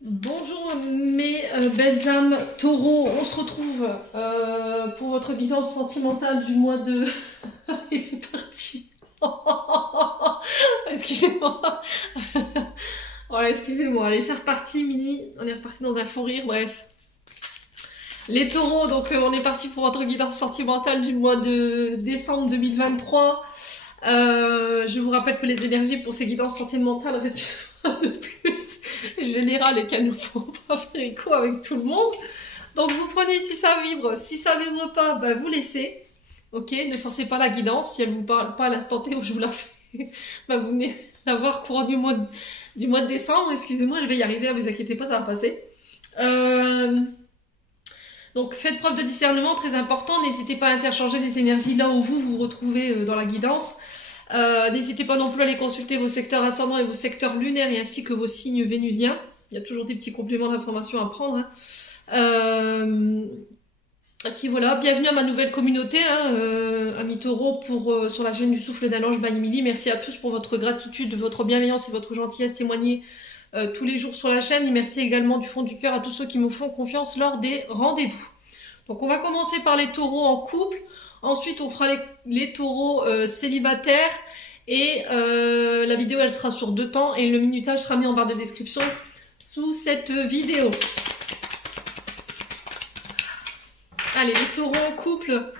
Bonjour mes belles âmes taureaux, on se retrouve pour votre bilan sentimental du mois de... Et c'est parti. Excusez-moi. Ouais, excusez-moi, allez c'est reparti Mini, on est reparti dans un fou rire, bref. Les taureaux, donc on est parti pour votre guidance sentimentale du mois de décembre 2023. Je vous rappelle que les énergies pour ces guidances sentimentales restent une fois de plus générales et qu'elles ne font pas faire écho avec tout le monde. Donc vous prenez si ça vibre, si ça vibre pas, bah vous laissez. Ok, ne forcez pas la guidance. Si elle vous parle pas à l'instant T où je vous la fais, bah vous venez la voir courant du mois de décembre. Excusez-moi, je vais y arriver, ne vous inquiétez pas, ça va passer. Donc faites preuve de discernement, très important. N'hésitez pas à interchanger les énergies là où vous vous retrouvez dans la guidance. N'hésitez pas non plus à aller consulter vos secteurs ascendants et vos secteurs lunaires et ainsi que vos signes vénusiens. Il y a toujours des petits compléments d'information à prendre. Et puis voilà, bienvenue à ma nouvelle communauté, amis taureaux, sur la chaîne du souffle d'un ange by Emily. Merci à tous pour votre gratitude, votre bienveillance et votre gentillesse témoignée tous les jours sur la chaîne. Et merci également du fond du cœur à tous ceux qui me font confiance lors des rendez-vous. Donc on va commencer par les taureaux en couple. Ensuite, on fera les taureaux célibataires et la vidéo elle sera sur 2 temps et le minutage sera mis en barre de description sous cette vidéo. Allez, les taureaux en couple,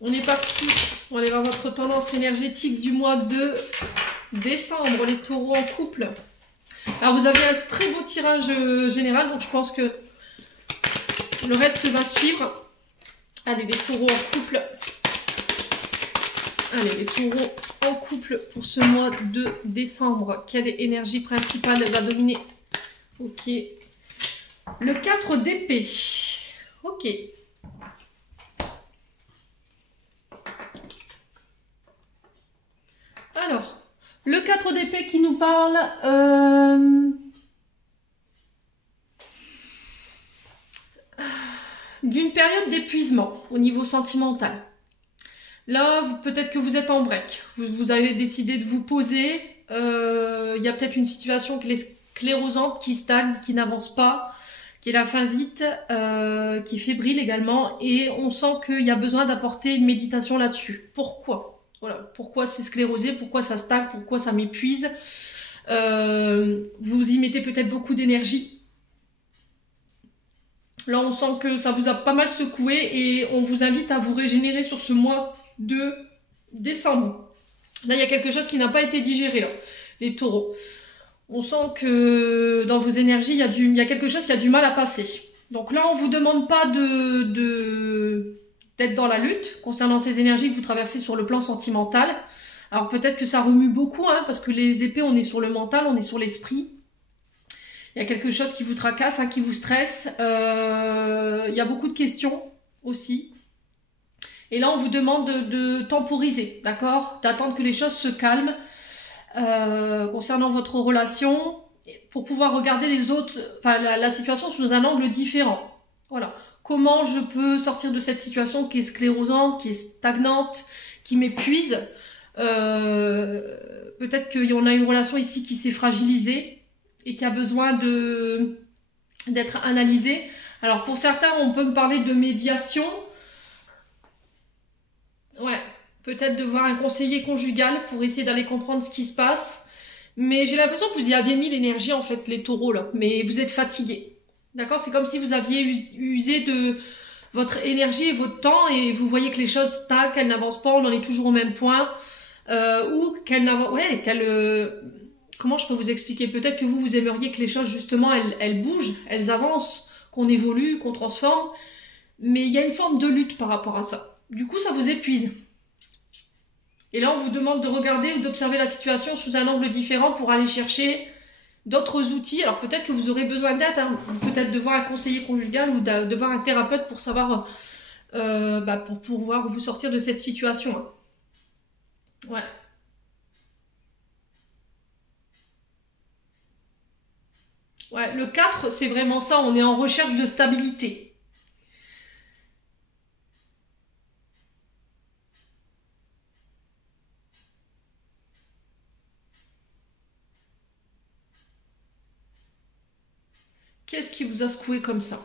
on est parti. On va aller voir votre tendance énergétique du mois de décembre, les taureaux en couple. Alors vous avez un très beau tirage général, donc je pense que le reste va suivre. Allez, les taureaux en couple. Allez, les taureaux en couple pour ce mois de décembre. Quelle énergie principale va dominer? Ok. Le 4 d'épée. Ok. Alors, le 4 d'épée qui nous parle... d'une période d'épuisement au niveau sentimental. Là, peut-être que vous êtes en break. Vous avez décidé de vous poser. Il y a peut-être une situation qui est sclérosante, qui stagne, qui n'avance pas, qui est la phasite, qui est fébrile également. Et on sent qu'il y a besoin d'apporter une méditation là-dessus. Pourquoi? Voilà. Pourquoi c'est sclérosé? Pourquoi ça stagne? Pourquoi ça m'épuise? Vous y mettez peut-être beaucoup d'énergie. Là, on sent que ça vous a pas mal secoué et on vous invite à vous régénérer sur ce mois de décembre. Là, il y a quelque chose qui n'a pas été digéré, là, les taureaux. On sent que dans vos énergies, il y a quelque chose qui a du mal à passer. Donc là, on ne vous demande pas d'être dans la lutte concernant ces énergies que vous traversez sur le plan sentimental. Alors peut-être que ça remue beaucoup, parce que les épées, on est sur le mental, on est sur l'esprit. Il y a quelque chose qui vous tracasse, qui vous stresse. Il y a beaucoup de questions aussi. Et là, on vous demande de temporiser, d'accord? D'attendre que les choses se calment concernant votre relation pour pouvoir regarder les autres, la situation sous un angle différent. Voilà. Comment je peux sortir de cette situation qui est sclérosante, qui est stagnante, qui m'épuise? Peut-être qu'on a une relation ici qui s'est fragilisée et qui a besoin d'être analysée. Alors pour certains, on peut me parler de médiation. Ouais, peut-être de voir un conseiller conjugal pour essayer d'aller comprendre ce qui se passe. Mais j'ai l'impression que vous y aviez mis l'énergie en fait, les taureaux là. Mais vous êtes fatigués. D'accord? C'est comme si vous aviez usé de votre énergie et votre temps et vous voyez que les choses stagnent, qu'elles n'avancent pas, on en est toujours au même point. Ou qu'elles n'avancent... Ouais, comment je peux vous expliquer? Peut-être que vous aimeriez que les choses, justement, elles bougent, elles avancent, qu'on évolue, qu'on transforme. Mais il y a une forme de lutte par rapport à ça. Du coup, ça vous épuise. Et là, on vous demande de regarder ou d'observer la situation sous un angle différent pour aller chercher d'autres outils. Alors peut-être que vous aurez besoin d'aide, peut-être de voir un conseiller conjugal ou de voir un thérapeute pour savoir, pour pouvoir vous sortir de cette situation. Ouais. Ouais, le 4, c'est vraiment ça, on est en recherche de stabilité. Qu'est-ce qui vous a secoué comme ça?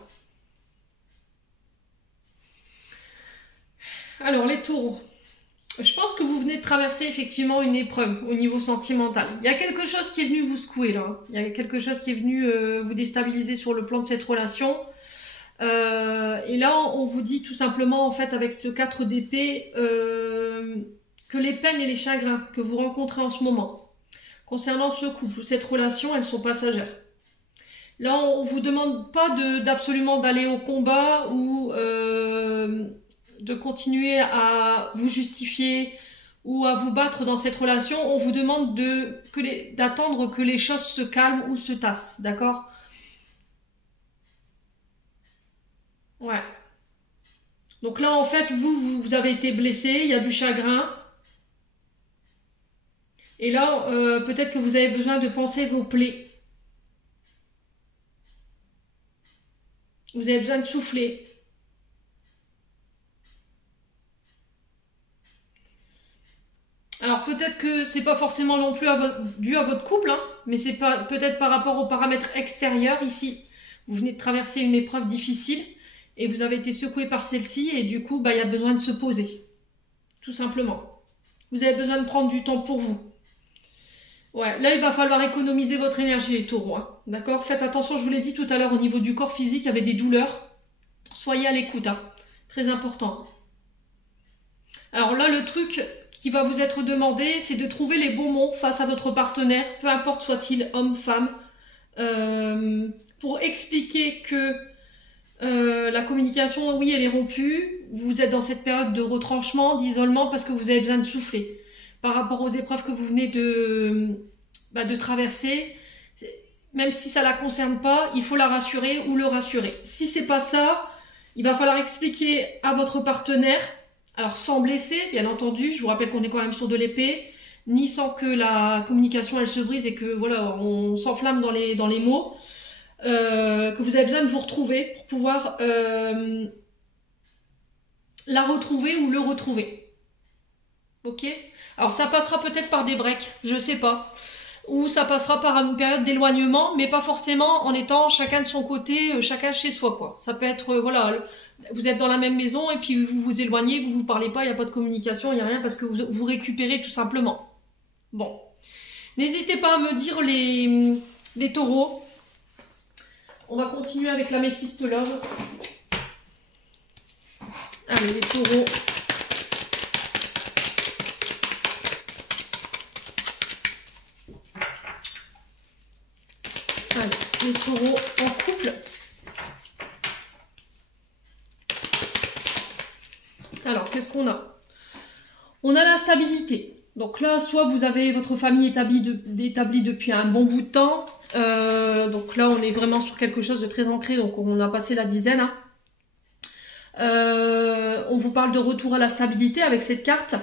Alors, les taureaux. Je pense que vous venez de traverser effectivement une épreuve au niveau sentimental. Il y a quelque chose qui est venu vous secouer là. Il y a quelque chose qui est venu vous déstabiliser sur le plan de cette relation. Et là, on vous dit tout simplement, en fait, avec ce 4 d'épée, que les peines et les chagrins que vous rencontrez en ce moment, concernant ce couple ou cette relation, elles sont passagères. Là, on vous demande pas d'absolument d'aller au combat ou de continuer à vous justifier ou à vous battre dans cette relation. On vous demande d'attendre que les choses se calment ou se tassent, d'accord? Ouais. Donc là, en fait, vous avez été blessé, il y a du chagrin. Et là, peut-être que vous avez besoin de penser vos plaies. Vous avez besoin de souffler. Alors peut-être que c'est pas forcément non plus dû à votre couple, hein, mais c'est pas peut-être par rapport aux paramètres extérieurs ici. Vous venez de traverser une épreuve difficile et vous avez été secoué par celle-ci et du coup, bah, il y a besoin de se poser. Tout simplement. Vous avez besoin de prendre du temps pour vous. Ouais, là, il va falloir économiser votre énergie, les taureaux. Hein. D'accord? Faites attention, je vous l'ai dit tout à l'heure, au niveau du corps physique, il y avait des douleurs. Soyez à l'écoute, hein. Très important. Alors là, le truc qui va vous être demandé, c'est de trouver les bons mots face à votre partenaire, peu importe soit-il homme, femme, pour expliquer que la communication, oui, elle est rompue. Vous êtes dans cette période de retranchement, d'isolement, parce que vous avez besoin de souffler. Par rapport aux épreuves que vous venez de traverser, même si ça la concerne pas, il faut la rassurer ou le rassurer. Si c'est pas ça, il va falloir expliquer à votre partenaire, alors sans blesser, bien entendu, je vous rappelle qu'on est quand même sur de l'épée, ni sans que la communication elle se brise et que voilà, on s'enflamme dans les mots, que vous avez besoin de vous retrouver pour pouvoir la retrouver ou le retrouver. Ok? Alors ça passera peut-être par des breaks, je sais pas. Ou ça passera par une période d'éloignement, mais pas forcément en étant chacun de son côté, chacun chez soi, quoi. Ça peut être, voilà, vous êtes dans la même maison et puis vous vous éloignez, vous vous parlez pas, il n'y a pas de communication, il n'y a rien parce que vous récupérez tout simplement. Bon. N'hésitez pas à me dire les taureaux. On va continuer avec l'améthyste love. Allez, les taureaux. Allez, les taureaux en couple. Alors, qu'est-ce qu'on a? On a la stabilité. Donc là, soit vous avez votre famille établie depuis un bon bout de temps. Donc là, on est vraiment sur quelque chose de très ancré. Donc on a passé la dizaine. Hein. On vous parle de retour à la stabilité avec cette carte.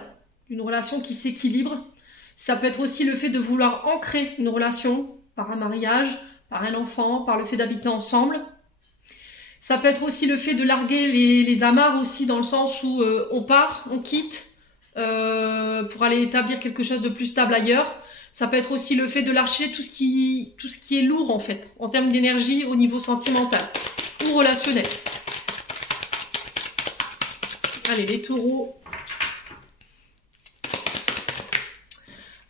Une relation qui s'équilibre. Ça peut être aussi le fait de vouloir ancrer une relation par un mariage, par un enfant, par le fait d'habiter ensemble. Ça peut être aussi le fait de larguer les amarres aussi dans le sens où on part, on quitte pour aller établir quelque chose de plus stable ailleurs. Ça peut être aussi le fait de lâcher tout ce qui est lourd en fait, en termes d'énergie au niveau sentimental ou relationnel. Allez les taureaux.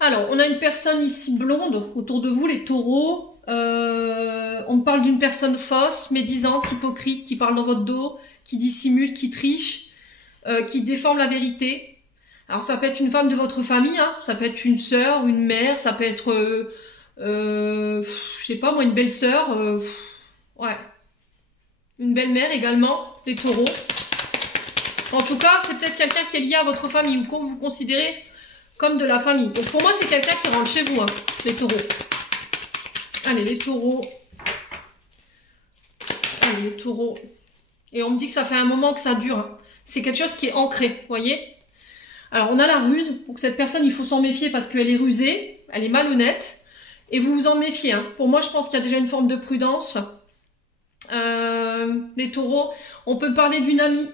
Alors, on a une personne ici blonde autour de vous, les taureaux. On parle d'une personne fausse, médisante, hypocrite, qui parle dans votre dos, qui dissimule, qui triche, qui déforme la vérité. Alors ça peut être une femme de votre famille, hein, ça peut être une sœur, une mère, ça peut être, je sais pas moi, une belle-sœur, ouais, une belle-mère également, les taureaux. En tout cas, c'est peut-être quelqu'un qui est lié à votre famille ou qu'on vous considérez comme de la famille. Donc pour moi, c'est quelqu'un qui rentre chez vous, hein, les taureaux. Allez, les taureaux. Allez, les taureaux. Et on me dit que ça fait un moment que ça dure. Hein. C'est quelque chose qui est ancré, vous voyez. Alors, on a la ruse. Donc, cette personne, il faut s'en méfier parce qu'elle est rusée. Elle est malhonnête. Et vous vous en méfiez. Hein. Pour moi, je pense qu'il y a déjà une forme de prudence. Les taureaux. On peut parler d'une amie.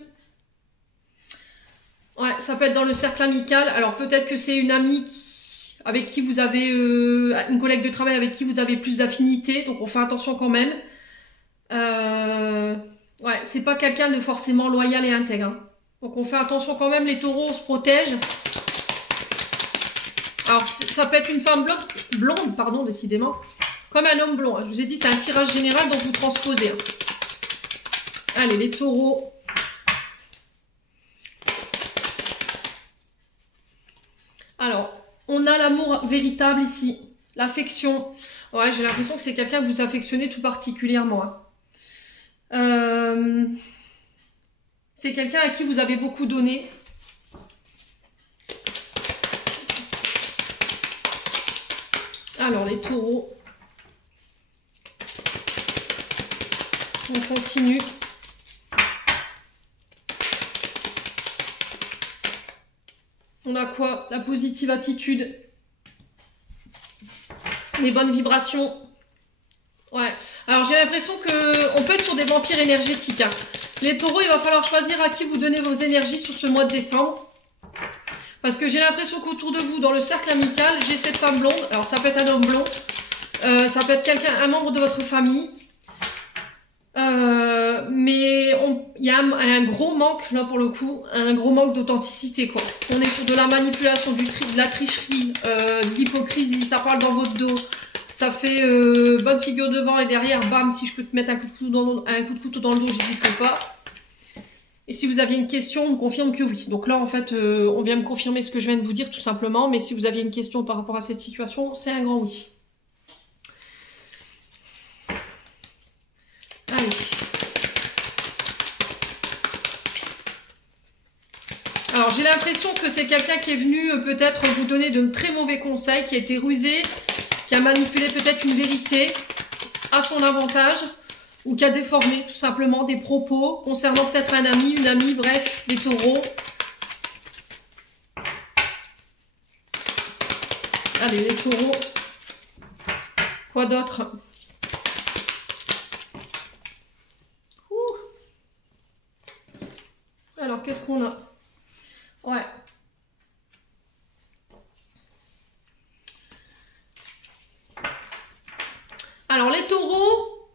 Ouais, ça peut être dans le cercle amical. Alors, peut-être que c'est une amie avec qui vous avez... une collègue de travail avec qui vous avez plus d'affinité. Donc, on fait attention quand même. Ouais, c'est pas quelqu'un de forcément loyal et intègre, hein. Donc on fait attention quand même, les taureaux, on se protège. Alors ça peut être une femme blonde, pardon, décidément, comme un homme blond. Je vous ai dit, c'est un tirage général, donc vous transposez, hein. Allez, les taureaux. Alors, on a l'amour véritable ici, l'affection. Ouais, j'ai l'impression que c'est quelqu'un que vous affectionnez tout particulièrement, hein. C'est quelqu'un à qui vous avez beaucoup donné. Alors, les taureaux. On continue. On a quoi? La positive attitude. Les bonnes vibrations. Ouais. Alors, j'ai l'impression qu'on peut être sur des vampires énergétiques, hein. Les taureaux, il va falloir choisir à qui vous donnez vos énergies sur ce mois de décembre. Parce que j'ai l'impression qu'autour de vous, dans le cercle amical, j'ai cette femme blonde. Alors, ça peut être un homme blond. Ça peut être quelqu'un, un membre de votre famille. Mais il y a un gros manque, là, pour le coup. Un gros manque d'authenticité, quoi. On est sur de la manipulation, de la tricherie, de l'hypocrisie. Ça parle dans votre dos. Ça fait bonne figure devant et derrière, bam, si je peux te mettre un coup de couteau dans le dos, j'hésiterai pas. Et si vous aviez une question, on me confirme que oui. Donc là, en fait, on vient me confirmer ce que je viens de vous dire, tout simplement. Mais si vous aviez une question par rapport à cette situation, c'est un grand oui. Allez. Alors, j'ai l'impression que c'est quelqu'un qui est venu peut-être vous donner de très mauvais conseils, qui a été rusé, qui a manipulé peut-être une vérité à son avantage, ou qui a déformé tout simplement des propos concernant peut-être un ami, une amie, bref, des taureaux. Allez, les taureaux. Quoi d'autre? Alors, qu'est-ce qu'on a? Ouais. Alors, les taureaux,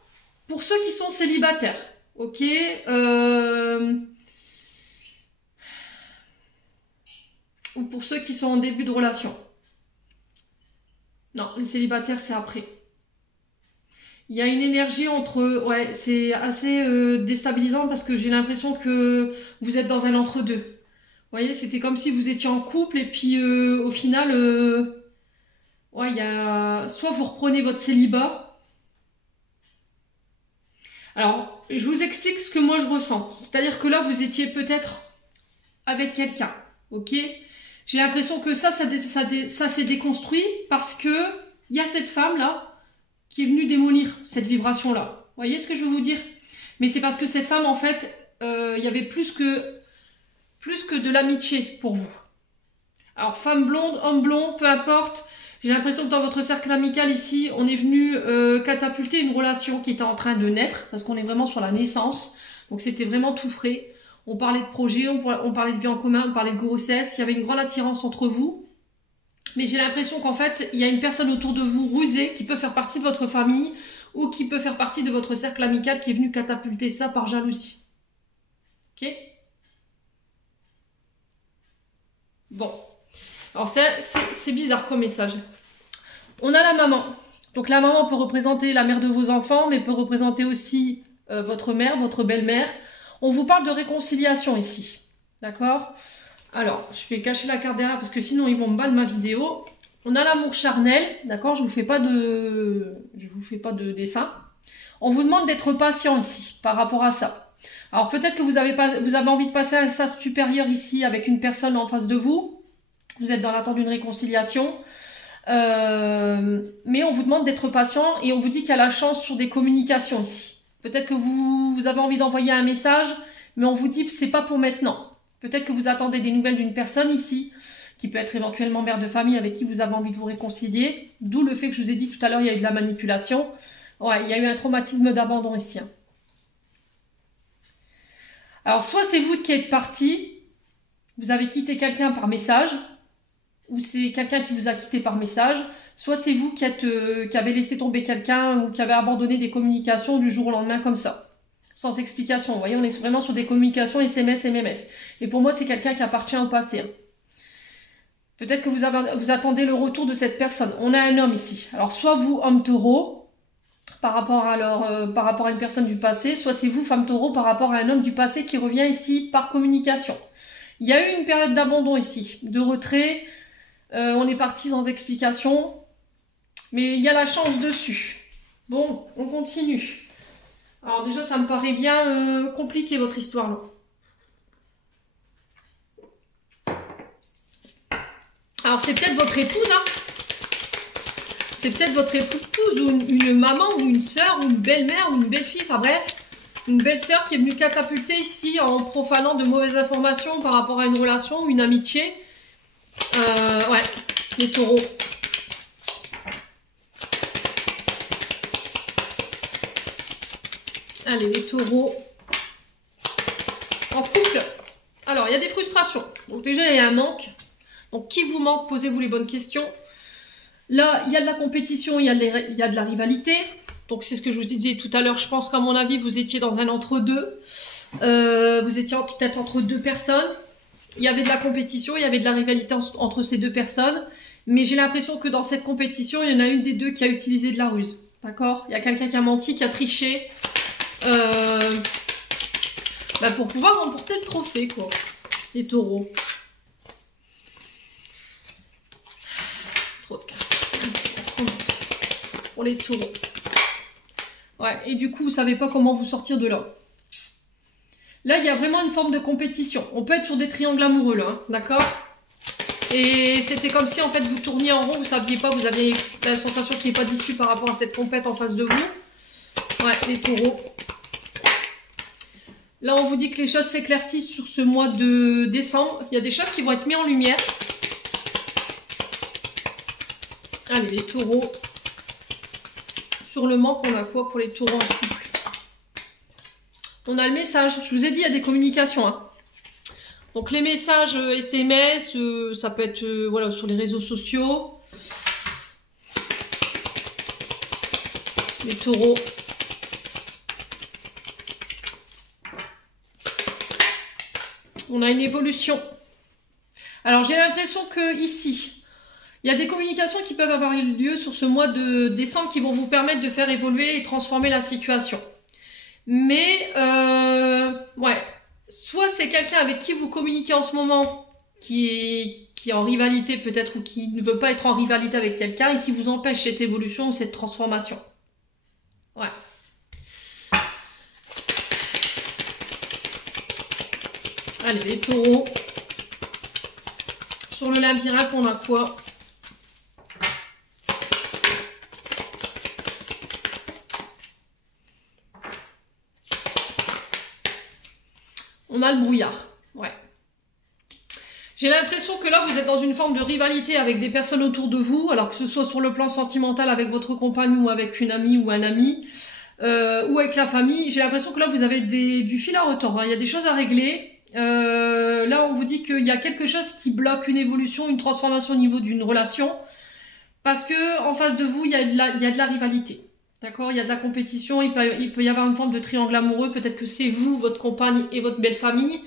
pour ceux qui sont célibataires, ok, ou pour ceux qui sont en début de relation. Non, les célibataires, c'est après. Il y a une énergie entre... Ouais, c'est assez déstabilisant parce que j'ai l'impression que vous êtes dans un entre-deux. Vous voyez, c'était comme si vous étiez en couple et puis au final... ouais, il y a... Soit vous reprenez votre célibat. Alors, je vous explique ce que moi je ressens. C'est-à-dire que là, vous étiez peut-être avec quelqu'un, ok? J'ai l'impression que ça s'est déconstruit parce que il y a cette femme-là qui est venue démolir cette vibration-là. Vous voyez ce que je veux vous dire? Mais c'est parce que cette femme, en fait, il y avait plus que de l'amitié pour vous. Alors, femme blonde, homme blond, peu importe. J'ai l'impression que dans votre cercle amical ici, on est venu catapulter une relation qui était en train de naître, parce qu'on est vraiment sur la naissance. Donc c'était vraiment tout frais. On parlait de projet, on parlait de vie en commun, on parlait de grossesse. Il y avait une grande attirance entre vous. Mais j'ai l'impression qu'en fait, il y a une personne autour de vous rusée qui peut faire partie de votre famille ou qui peut faire partie de votre cercle amical qui est venu catapulter ça par jalousie. Ok? Bon. Alors c'est bizarre comme message. On a la maman. Donc la maman peut représenter la mère de vos enfants, mais peut représenter aussi votre mère, votre belle-mère. On vous parle de réconciliation ici. D'accord? Alors, je vais cacher la carte derrière parce que sinon ils vont me ban de ma vidéo. On a l'amour charnel, d'accord? Je vous fais pas de dessin. On vous demande d'être patient ici par rapport à ça. Alors peut-être que vous avez envie de passer à un stade supérieur ici avec une personne en face de vous. Vous êtes dans l'attente d'une réconciliation. Mais on vous demande d'être patient et on vous dit qu'il y a la chance sur des communications ici. Peut-être que vous avez envie d'envoyer un message, mais on vous dit que c'est pas pour maintenant. Peut-être que vous attendez des nouvelles d'une personne ici, qui peut être éventuellement mère de famille avec qui vous avez envie de vous réconcilier. D'où le fait que je vous ai dit tout à l'heure, il y a eu de la manipulation. Ouais, il y a eu un traumatisme d'abandon ici. Alors, soit c'est vous qui êtes parti, vous avez quitté quelqu'un par message, ou c'est quelqu'un qui vous a quitté par message, soit c'est vous qui avez laissé tomber quelqu'un ou qui avez abandonné des communications du jour au lendemain comme ça, sans explication. Vous voyez, on est vraiment sur des communications SMS, MMS. Et pour moi, c'est quelqu'un qui appartient au passé. Hein. Peut-être que vous attendez le retour de cette personne. On a un homme ici. Alors, soit vous, homme taureau, par rapport à une personne du passé, soit c'est vous, femme taureau, par rapport à un homme du passé qui revient ici par communication. Il y a eu une période d'abandon ici, de retrait. On est parti sans explication. Mais il y a la chance dessus. Bon, on continue. Alors déjà, ça me paraît bien compliqué, votre histoire, là. Alors, c'est peut-être votre épouse, hein. C'est peut-être votre épouse ou une maman ou une sœur ou une belle-mère ou une belle-fille, enfin bref, une belle-sœur qui est venue catapulter ici en profanant de mauvaises informations par rapport à une relation ou une amitié. Ouais, les taureaux. Allez, les taureaux. En couple. Alors, il y a des frustrations. Donc déjà, il y a un manque. Donc, qui vous manque? Posez-vous les bonnes questions. Là, il y a de la compétition, il y a de la rivalité. Donc, c'est ce que je vous disais tout à l'heure. Je pense qu'à mon avis, vous étiez dans un entre-deux. Vous étiez peut-être entre deux personnes. Il y avait de la compétition, il y avait de la rivalité entre ces deux personnes. Mais j'ai l'impression que dans cette compétition, il y en a une des deux qui a utilisé de la ruse. D'accord? Il y a quelqu'un qui a menti, qui a triché. Pour pouvoir remporter le trophée, quoi. Les taureaux. Trop de cartes. Pour les taureaux. Ouais, et du coup, vous savez pas comment vous sortir de là. Là, il y a vraiment une forme de compétition. On peut être sur des triangles amoureux, là, hein, d'accord? Et c'était comme si, en fait, vous tourniez en rond, vous saviez pas, vous aviez la sensation qu'il n'y ait pas d'issue par rapport à cette compète en face de vous. Ouais, les taureaux. Là, on vous dit que les choses s'éclaircissent sur ce mois de décembre. Il y a des choses qui vont être mises en lumière. Allez, les taureaux. Sur le manque, on a quoi pour les taureaux en couple? On a le message. Je vous ai dit, il y a des communications. Hein. Donc, les messages SMS, ça peut être voilà, sur les réseaux sociaux. Les taureaux. On a une évolution. Alors, j'ai l'impression que ici, il y a des communications qui peuvent avoir eu lieu sur ce mois de décembre qui vont vous permettre de faire évoluer et transformer la situation. Mais, ouais, soit c'est quelqu'un avec qui vous communiquez en ce moment qui est en rivalité peut-être ou qui ne veut pas être en rivalité avec quelqu'un et qui vous empêche cette évolution ou cette transformation. Ouais. Allez, les taureaux. Sur le labyrinthe, on a quoi? On a le brouillard. Ouais. J'ai l'impression que là, vous êtes dans une forme de rivalité avec des personnes autour de vous, alors que ce soit sur le plan sentimental avec votre compagne ou avec une amie ou un ami, ou avec la famille. J'ai l'impression que là, vous avez du fil à retordre. Hein. Il y a des choses à régler. Là, on vous dit qu'il y a quelque chose qui bloque une évolution, une transformation au niveau d'une relation. Parce que en face de vous, il y a de la rivalité. D'accord? Il y a de la compétition. Il peut y avoir une forme de triangle amoureux. Peut-être que c'est vous, votre compagne et votre belle famille.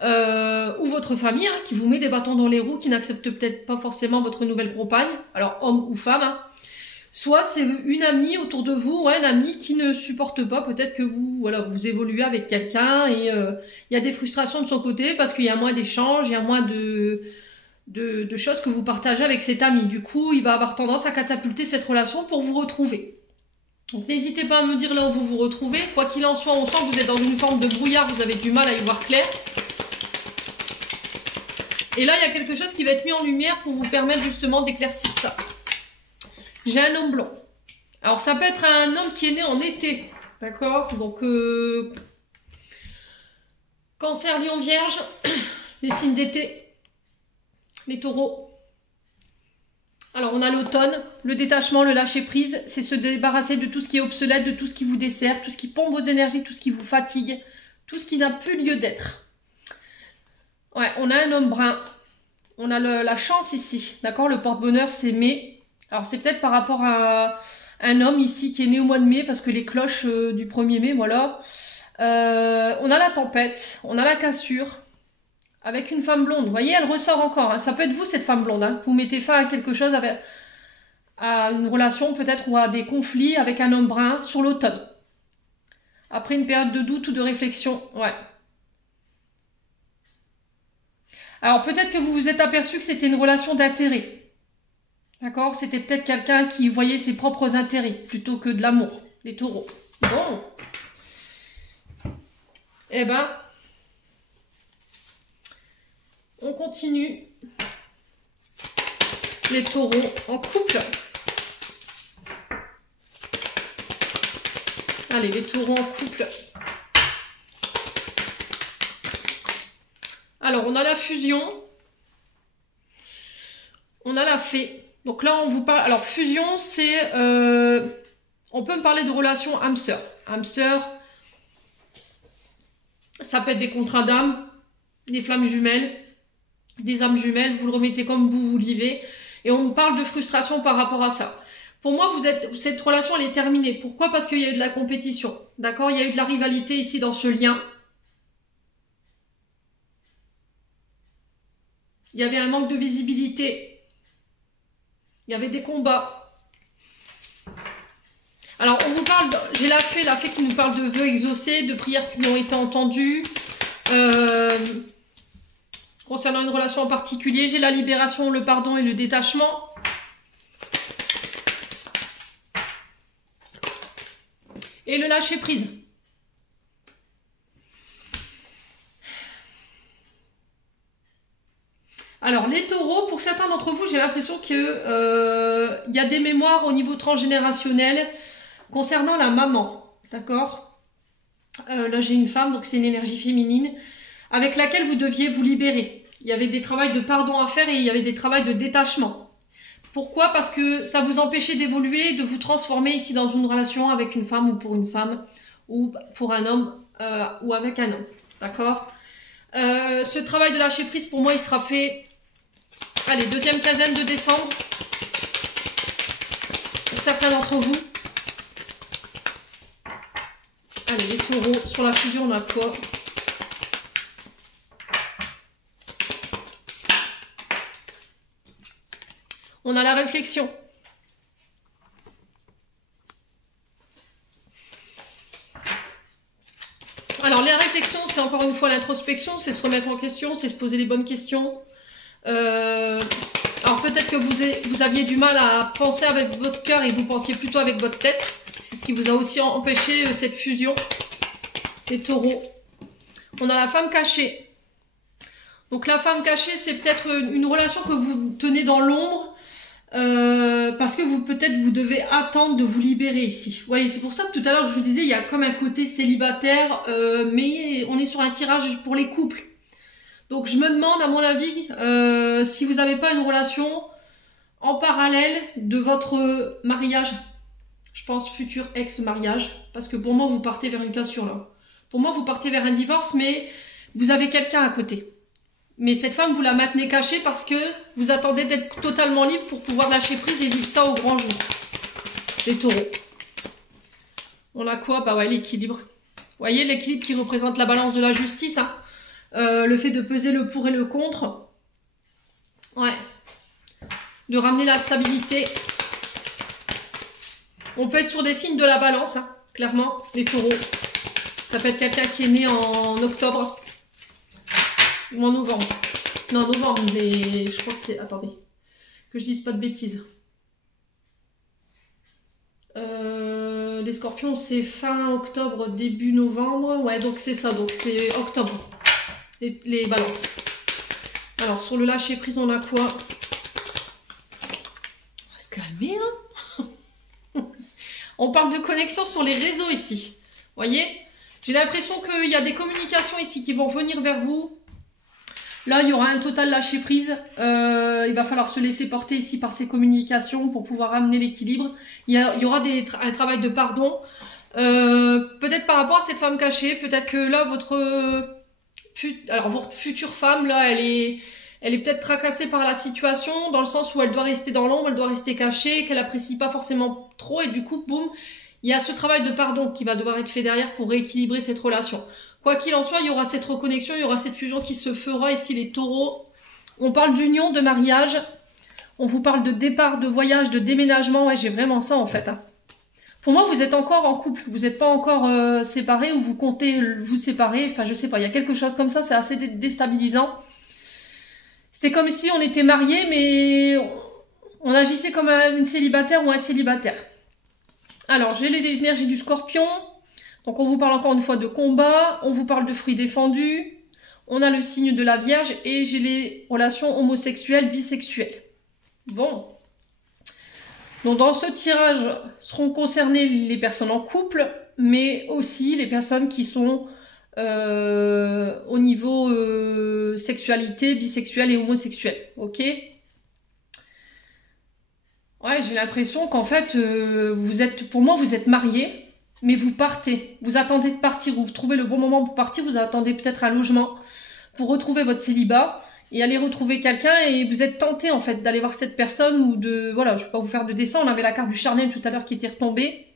Ou votre famille hein, qui vous met des bâtons dans les roues, qui n'accepte peut-être pas forcément votre nouvelle compagne. Alors, homme ou femme. Hein. Soit c'est une amie autour de vous, ouais, un ami qui ne supporte pas, peut-être que vous évoluez avec quelqu'un et il y a des frustrations de son côté parce qu'il y a moins d'échanges, il y a moins de choses que vous partagez avec cet ami. Du coup, il va avoir tendance à catapulter cette relation pour vous retrouver. Donc n'hésitez pas à me dire là où vous vous retrouvez. Quoi qu'il en soit, on sent que vous êtes dans une forme de brouillard, vous avez du mal à y voir clair. Et là, il y a quelque chose qui va être mis en lumière pour vous permettre justement d'éclaircir ça. J'ai un homme blanc. Alors, ça peut être un homme qui est né en été. D'accord? Donc, Cancer, Lion, Vierge. Les signes d'été. Les taureaux. Alors, on a l'automne. Le détachement, le lâcher-prise. C'est se débarrasser de tout ce qui est obsolète, de tout ce qui vous dessert, tout ce qui pompe vos énergies, tout ce qui vous fatigue, tout ce qui n'a plus lieu d'être. Ouais, on a un homme brun. On a la chance ici. D'accord? Le porte-bonheur, c'est mai. Alors c'est peut-être par rapport à un homme ici qui est né au mois de mai, parce que les cloches du 1er mai, voilà. On a la tempête, on a la cassure, avec une femme blonde. Vous voyez, elle ressort encore. Hein. Ça peut être vous, cette femme blonde. Hein. Vous mettez fin à quelque chose, à une relation peut-être, ou à des conflits avec un homme brun sur l'automne. Après une période de doute ou de réflexion, ouais. Alors peut-être que vous vous êtes aperçu que c'était une relation d'intérêt. D'accord? C'était peut-être quelqu'un qui voyait ses propres intérêts plutôt que de l'amour, les taureaux. Bon. Eh ben, on continue. Les taureaux en couple. Allez, les taureaux en couple. Alors, on a la fusion. On a la fée. Donc là, on vous parle... Alors, fusion, c'est... on peut me parler de relation âme-sœur. Âme-sœur, ça peut être des contrats d'âme, des flammes jumelles, des âmes jumelles. Vous le remettez comme vous vivez. Et on me parle de frustration par rapport à ça. Pour moi, cette relation, elle est terminée. Pourquoi? Parce qu'il y a eu de la compétition. D'accord? Il y a eu de la rivalité ici dans ce lien. Il y avait un manque de visibilité. Il y avait des combats. Alors, on vous parle... J'ai la fée qui nous parle de vœux exaucés, de prières qui ont été entendues. Concernant une relation en particulier, j'ai la libération, le pardon et le détachement. Et le lâcher prise. Alors, les taureaux, pour certains d'entre vous, j'ai l'impression que y a des mémoires au niveau transgénérationnel concernant la maman. D'accord? Là, j'ai une femme, donc c'est une énergie féminine, avec laquelle vous deviez vous libérer. Il y avait des travaux de pardon à faire et il y avait des travaux de détachement. Pourquoi? Parce que ça vous empêchait d'évoluer, de vous transformer ici dans une relation avec une femme ou pour une femme, ou pour un homme ou avec un homme. D'accord? Ce travail de lâcher prise, pour moi, il sera fait, allez, deuxième quinzaine de décembre, pour certains d'entre vous. Allez, les taureaux, sur la fusion, on a quoi? On a la réflexion. Alors, les réflexions, c'est encore une fois l'introspection, c'est se remettre en question, c'est se poser les bonnes questions. Alors, peut-être que vous aviez du mal à penser avec votre cœur et vous pensiez plutôt avec votre tête. C'est ce qui vous a aussi empêché cette fusion. Les taureaux. On a la femme cachée. Donc, la femme cachée, c'est peut-être une relation que vous tenez dans l'ombre. Parce que peut-être vous devez attendre de vous libérer ici. Vous voyez, c'est pour ça que tout à l'heure je vous disais, il y a comme un côté célibataire, mais on est sur un tirage pour les couples. Donc je me demande, à mon avis, si vous n'avez pas une relation en parallèle de votre mariage. Je pense futur ex-mariage. Parce que pour moi, vous partez vers une cassure là. Pour moi, vous partez vers un divorce, mais vous avez quelqu'un à côté. Mais cette femme, vous la maintenez cachée parce que vous attendez d'être totalement libre pour pouvoir lâcher prise et vivre ça au grand jour. Les taureaux. On a quoi? Bah ouais, l'équilibre. Vous voyez, l'équilibre qui représente la balance de la justice. Hein. Le fait de peser le pour et le contre. Ouais. De ramener la stabilité. On peut être sur des signes de la balance, hein, clairement, les taureaux. Ça peut être quelqu'un qui est né en octobre. Ou en novembre. Non, novembre, mais je crois que c'est... Attendez. Que je dise pas de bêtises. Les scorpions, c'est fin octobre, début novembre. Ouais, donc c'est ça. Donc c'est octobre. Les balances. Alors, sur le lâcher prise, on a quoi? On va se calmer, hein. On parle de connexion sur les réseaux ici. Vous voyez? J'ai l'impression qu'il y a des communications ici qui vont venir vers vous. Là, il y aura un total lâcher prise. Il va falloir se laisser porter ici par ces communications pour pouvoir amener l'équilibre. Il y aura un travail de pardon. Peut-être par rapport à cette femme cachée. Peut-être que là, votre future femme, là, elle Elle est peut-être tracassée par la situation, dans le sens où elle doit rester dans l'ombre, elle doit rester cachée, qu'elle apprécie pas forcément trop, et du coup, boum, il y a ce travail de pardon qui va devoir être fait derrière pour rééquilibrer cette relation. Quoi qu'il en soit, il y aura cette reconnexion, il y aura cette fusion qui se fera. Ici, les taureaux, on parle d'union, de mariage, on vous parle de départ, de voyage, de déménagement. Ouais, j'ai vraiment ça en fait. Hein. Pour moi, vous êtes encore en couple, vous n'êtes pas encore séparés ou vous comptez vous séparer. Enfin, je sais pas, il y a quelque chose comme ça, c'est assez déstabilisant. C'est comme si on était mariés, mais on agissait comme une célibataire ou un célibataire. Alors, j'ai les énergies du Scorpion. Donc, on vous parle encore une fois de combat. On vous parle de fruits défendus. On a le signe de la Vierge. Et j'ai les relations homosexuelles, bisexuelles. Bon. Donc, dans ce tirage seront concernées les personnes en couple, mais aussi les personnes qui sont au niveau sexualité, bisexuelle et homosexuelle. Ok ? Ouais, j'ai l'impression qu'en fait, pour moi, vous êtes mariés, mais vous partez. Vous attendez de partir, vous trouvez le bon moment pour partir, vous attendez peut-être un logement pour retrouver votre célibat et aller retrouver quelqu'un et vous êtes tenté en fait d'aller voir cette personne ou de... Voilà, je ne vais pas vous faire de dessin, on avait la carte du charnel tout à l'heure qui était retombée.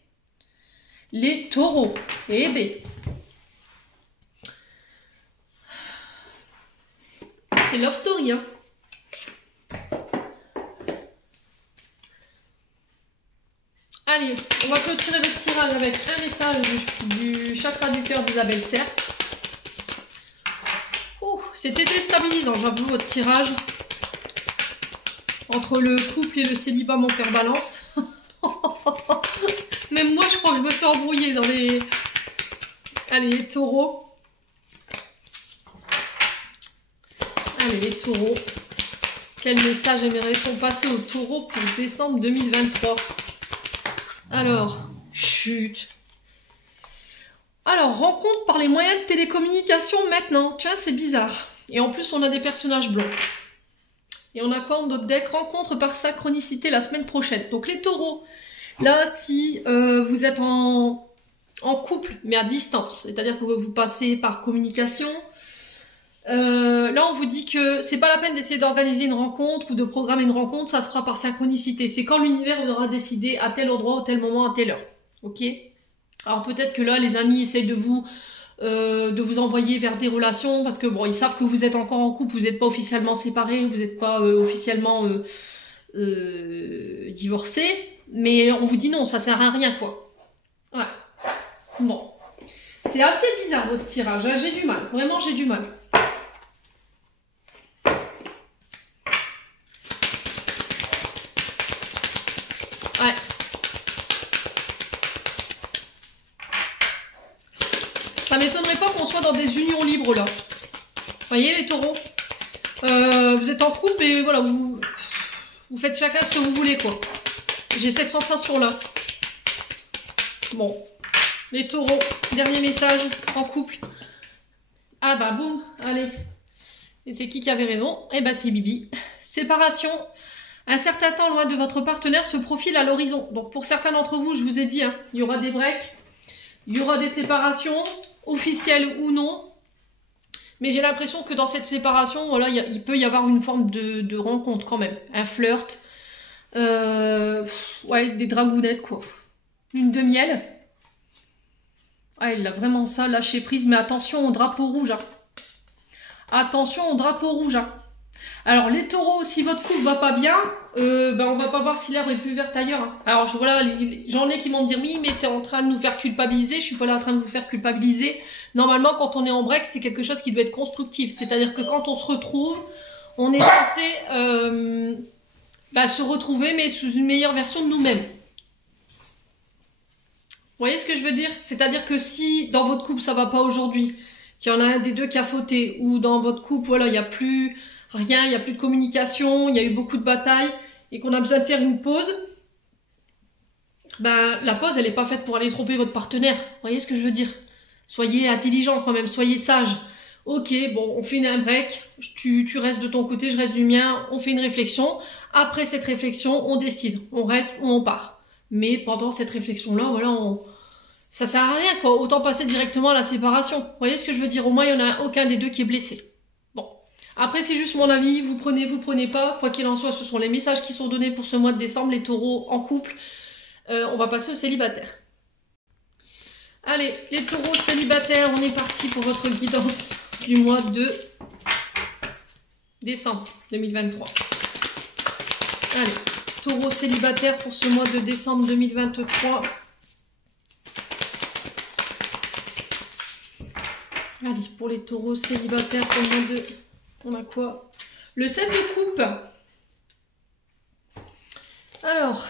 Les taureaux. Eh ben... C'est love story, hein. Allez, on va clôturer le tirage avec un message du chakra du cœur d'Isabelle Serre. C'était déstabilisant, j'avoue, votre tirage. Entre le couple et le célibat, mon cœur balance. Même moi, je crois que je me suis embrouillée dans les... Allez, les taureaux. Allez, les taureaux. Quel message aimerait-on passer aux taureaux pour décembre 2023 ? Alors, chut. Alors, rencontre par les moyens de télécommunication maintenant. Tiens, c'est bizarre. Et en plus, on a des personnages blancs. Et on a quoi dans notre deck ? Rencontre par synchronicité la semaine prochaine. Donc, les taureaux, là, si vous êtes en couple, mais à distance, c'est-à-dire que vous passez par communication, là, on vous dit que c'est pas la peine d'essayer d'organiser une rencontre ou de programmer une rencontre, ça se fera par synchronicité. C'est quand l'univers aura décidé à tel endroit, au tel moment, à telle heure. Ok ? Alors peut-être que là, les amis essayent de vous envoyer vers des relations parce que bon, ils savent que vous êtes encore en couple, vous n'êtes pas officiellement séparés, vous n'êtes pas officiellement divorcés, mais on vous dit non, ça sert à rien quoi. Ouais. Bon. C'est assez bizarre votre tirage, hein, j'ai du mal, vraiment j'ai du mal. Ouais. Ça m'étonnerait pas qu'on soit dans des unions libres là. Vous voyez les taureaux, vous êtes en couple et voilà, vous faites chacun ce que vous voulez quoi. J'ai cette sensation là. Bon. Les taureaux, dernier message, en couple. Ah bah boum, allez. Et c'est qui avait raison? Eh bah c'est Bibi. Séparation. Un certain temps loin de votre partenaire se profile à l'horizon. Donc pour certains d'entre vous, je vous ai dit, hein, il y aura des breaks, il y aura des séparations, officielles ou non. Mais j'ai l'impression que dans cette séparation, voilà, il peut y avoir une forme de rencontre quand même. Un flirt. Ouais, des dragounettes quoi. Une de miel. Ah, il a vraiment ça, lâcher prise. Mais attention au drapeau rouge. Hein. Attention au drapeau rouge. Hein. Alors les taureaux, si votre couple va pas bien, ben on va pas voir si l'herbe est plus verte ailleurs. Hein. Alors voilà, j'en ai qui vont me dire oui, mais t'es en train de nous faire culpabiliser. Je suis pas là en train de vous faire culpabiliser. Normalement, quand on est en break, c'est quelque chose qui doit être constructif. C'est-à-dire que quand on se retrouve, on est censé se retrouver, mais sous une meilleure version de nous-mêmes. Vous voyez ce que je veux dire? C'est-à-dire que si dans votre couple ça va pas aujourd'hui, qu'il y en a un des deux qui a fauté, ou dans votre couple, voilà, il n'y a plus rien, il n'y a plus de communication, il y a eu beaucoup de batailles, et qu'on a besoin de faire une pause, ben la pause elle n'est pas faite pour aller tromper votre partenaire. Vous voyez ce que je veux dire? Soyez intelligent quand même, soyez sage. Ok, bon, on fait un break, tu restes de ton côté, je reste du mien, on fait une réflexion. Après cette réflexion, on décide, on reste ou on part. Mais pendant cette réflexion-là, voilà, ça sert à rien, quoi. Autant passer directement à la séparation. Vous voyez ce que je veux dire? Au moins, il n'y en a aucun des deux qui est blessé. Bon. Après, c'est juste mon avis, vous prenez pas. Quoi qu'il en soit, ce sont les messages qui sont donnés pour ce mois de décembre, les taureaux en couple. On va passer aux célibataires. Allez, les taureaux célibataires, on est parti pour votre guidance du mois de décembre 2023. Allez, taureaux célibataires pour ce mois de décembre 2023. Allez, pour les taureaux célibataires, on a quoi? Le 7 de coupe. Alors,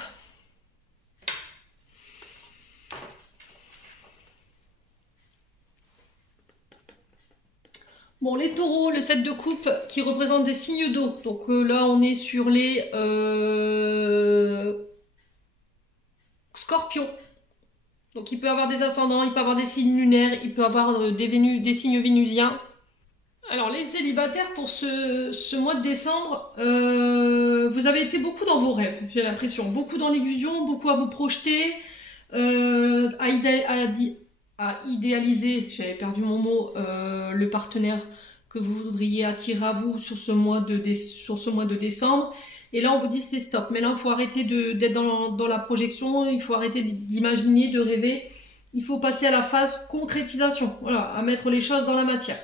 bon, les taureaux, le 7 de coupe qui représente des signes d'eau. Donc là, on est sur les scorpions. Donc il peut avoir des ascendants, il peut avoir des signes lunaires, il peut avoir des signes vénusiens. Alors les célibataires pour ce mois de décembre, vous avez été beaucoup dans vos rêves, j'ai l'impression. Beaucoup dans l'illusion, beaucoup à vous projeter, à idéaliser, j'avais perdu mon mot, le partenaire que vous voudriez attirer à vous sur ce mois de décembre. Et là, on vous dit c'est stop. Mais là, il faut arrêter d'être dans la projection, il faut arrêter d'imaginer, de rêver. Il faut passer à la phase concrétisation, voilà, à mettre les choses dans la matière.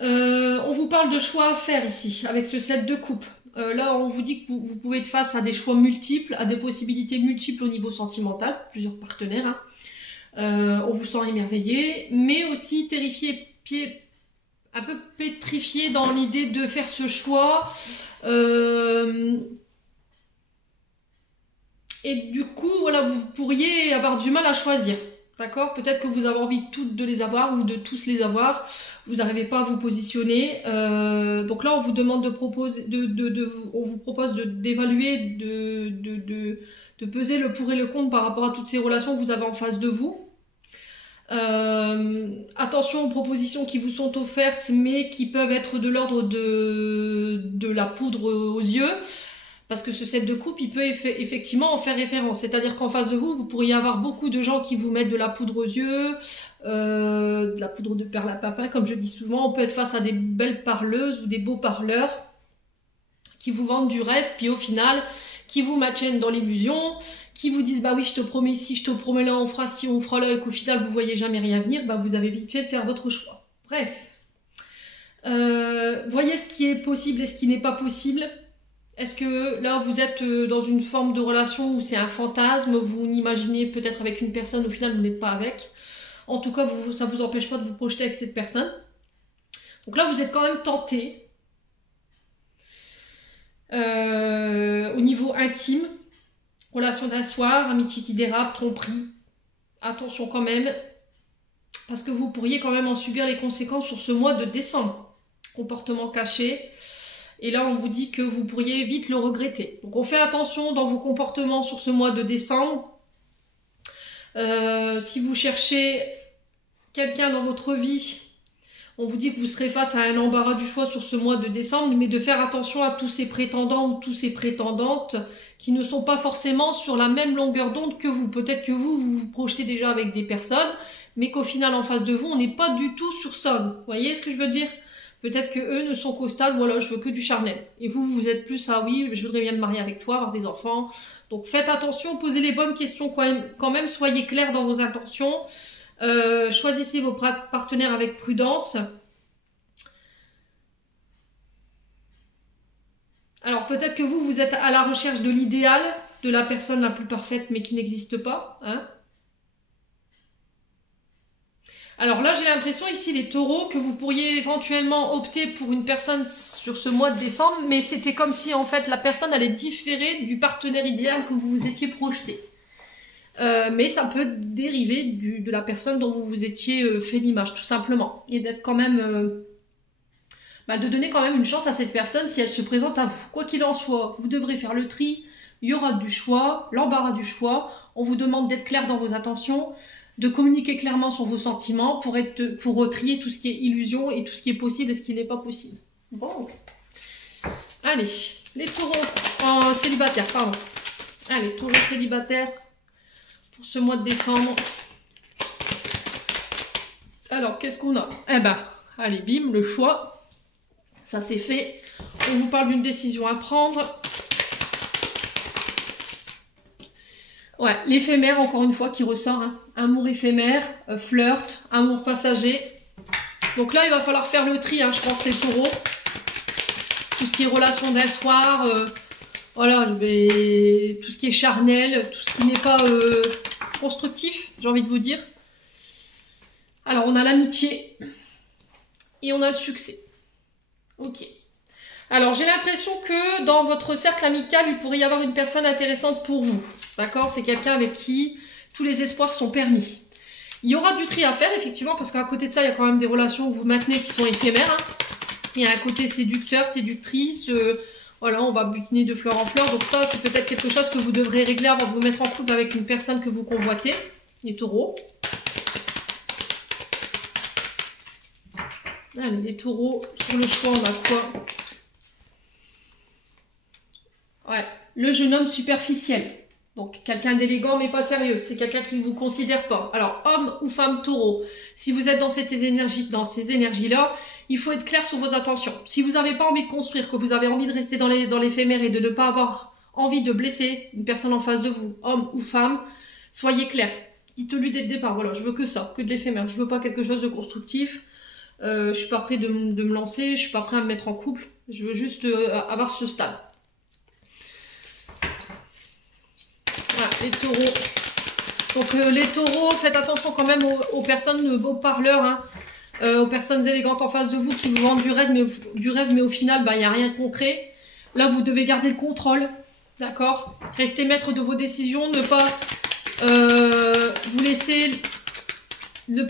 On vous parle de choix à faire ici, avec ce 7 de coupe. Là, on vous dit que vous pouvez être face à des choix multiples, à des possibilités multiples au niveau sentimental, plusieurs partenaires. Hein. On vous sent émerveillé, mais aussi terrifié, un peu pétrifié dans l'idée de faire ce choix. Et du coup, voilà, vous pourriez avoir du mal à choisir. D'accord? Peut-être que vous avez envie toutes de les avoir ou de tous les avoir. Vous n'arrivez pas à vous positionner. Donc là, on vous demande de proposer, on vous propose d'évaluer, de peser le pour et le contre par rapport à toutes ces relations que vous avez en face de vous. Attention aux propositions qui vous sont offertes, mais qui peuvent être de l'ordre de la poudre aux yeux. Parce que ce 7 de coupe, il peut effectivement en faire référence. C'est-à-dire qu'en face de vous, vous pourriez avoir beaucoup de gens qui vous mettent de la poudre aux yeux, de la poudre de perle à parfum, comme je dis souvent. On peut être face à des belles parleuses ou des beaux parleurs qui vous vendent du rêve, puis au final, qui vous maintiennent dans l'illusion, qui vous disent bah oui, je te promets ici, je te promets là, on fera ci, on fera là, et qu'au final, vous voyez jamais rien venir, bah vous avez vite fait de faire votre choix. Bref. Voyez ce qui est possible et ce qui n'est pas possible. Est-ce que là vous êtes dans une forme de relation où c'est un fantasme, vous n'imaginez peut-être avec une personne, au final vous n'êtes pas avec. En tout cas, ça ne vous empêche pas de vous projeter avec cette personne. Donc là vous êtes quand même tenté. Au niveau intime, relation d'un soir, amitié qui dérape, tromperie. Attention quand même, parce que vous pourriez quand même en subir les conséquences sur ce mois de décembre. Comportement caché. Et là, on vous dit que vous pourriez vite le regretter. Donc, on fait attention dans vos comportements sur ce mois de décembre. Si vous cherchez quelqu'un dans votre vie, on vous dit que vous serez face à un embarras du choix sur ce mois de décembre, mais de faire attention à tous ces prétendants ou tous ces prétendantes qui ne sont pas forcément sur la même longueur d'onde que vous. Peut-être que vous vous projetez déjà avec des personnes, mais qu'au final, en face de vous, on n'est pas du tout sur ça. Vous voyez ce que je veux dire ? Peut-être que eux ne sont qu'au stade, voilà, je veux que du charnel. Et vous êtes plus à oui, je voudrais bien me marier avec toi, avoir des enfants. Donc faites attention, posez les bonnes questions quand même, soyez clairs dans vos intentions. Choisissez vos partenaires avec prudence. Alors peut-être que vous êtes à la recherche de l'idéal, de la personne la plus parfaite, mais qui n'existe pas, hein. Alors là, j'ai l'impression ici, les taureaux, que vous pourriez éventuellement opter pour une personne sur ce mois de décembre, mais c'était comme si en fait la personne allait différer du partenaire idéal que vous vous étiez projeté. Mais ça peut dériver de la personne dont vous vous étiez fait l'image, tout simplement. Et d'être quand même... de donner quand même une chance à cette personne si elle se présente à vous. Quoi qu'il en soit, vous devrez faire le tri, il y aura du choix, l'embarras du choix, on vous demande d'être clair dans vos intentions, de communiquer clairement sur vos sentiments pour trier tout ce qui est illusion et tout ce qui est possible et ce qui n'est pas possible. Bon. Allez, les taureaux célibataires, pardon. Allez, taureaux célibataires pour ce mois de décembre. Alors, qu'est-ce qu'on a? Eh ben, allez, bim, le choix. Ça c'est fait. On vous parle d'une décision à prendre. Ouais, l'éphémère, encore une fois, qui ressort. Hein. Amour éphémère, flirt, amour passager. Donc là, il va falloir faire le tri, hein, je pense, les taureaux. Tout ce qui est relation d'un soir, voilà, tout ce qui est charnel, tout ce qui n'est pas constructif, j'ai envie de vous dire. Alors, on a l'amitié et on a le succès. Ok. Alors, j'ai l'impression que dans votre cercle amical, il pourrait y avoir une personne intéressante pour vous. D'accord? C'est quelqu'un avec qui tous les espoirs sont permis. Il y aura du tri à faire, effectivement, parce qu'à côté de ça, il y a quand même des relations que vous maintenez qui sont éphémères. Hein. Il y a un côté séducteur, séductrice. Voilà, on va butiner de fleur en fleur. Donc ça, c'est peut-être quelque chose que vous devrez régler avant de vous mettre en couple avec une personne que vous convoitez. Les taureaux. Allez, les taureaux, sur le choix, on a quoi? Ouais, le jeune homme superficiel. Donc, quelqu'un d'élégant mais pas sérieux. C'est quelqu'un qui ne vous considère pas. Alors, homme ou femme taureau, si vous êtes dans ces énergies-là, il faut être clair sur vos intentions. Si vous n'avez pas envie de construire, que vous avez envie de rester dans l'éphémère et de ne pas avoir envie de blesser une personne en face de vous, homme ou femme, soyez clair. Dites-lui dès le départ, voilà, je veux que ça, que de l'éphémère. Je veux pas quelque chose de constructif. Je suis pas prêt de me lancer, je suis pas prêt à me mettre en couple. Je veux juste avoir ce stade. Voilà, les taureaux. Donc les taureaux, faites attention quand même aux personnes, aux parleurs, hein, aux personnes élégantes en face de vous qui vous vendent du rêve, mais au final, il n'y a rien de concret. Là, vous devez garder le contrôle, d'accord? Restez maître de vos décisions, ne pas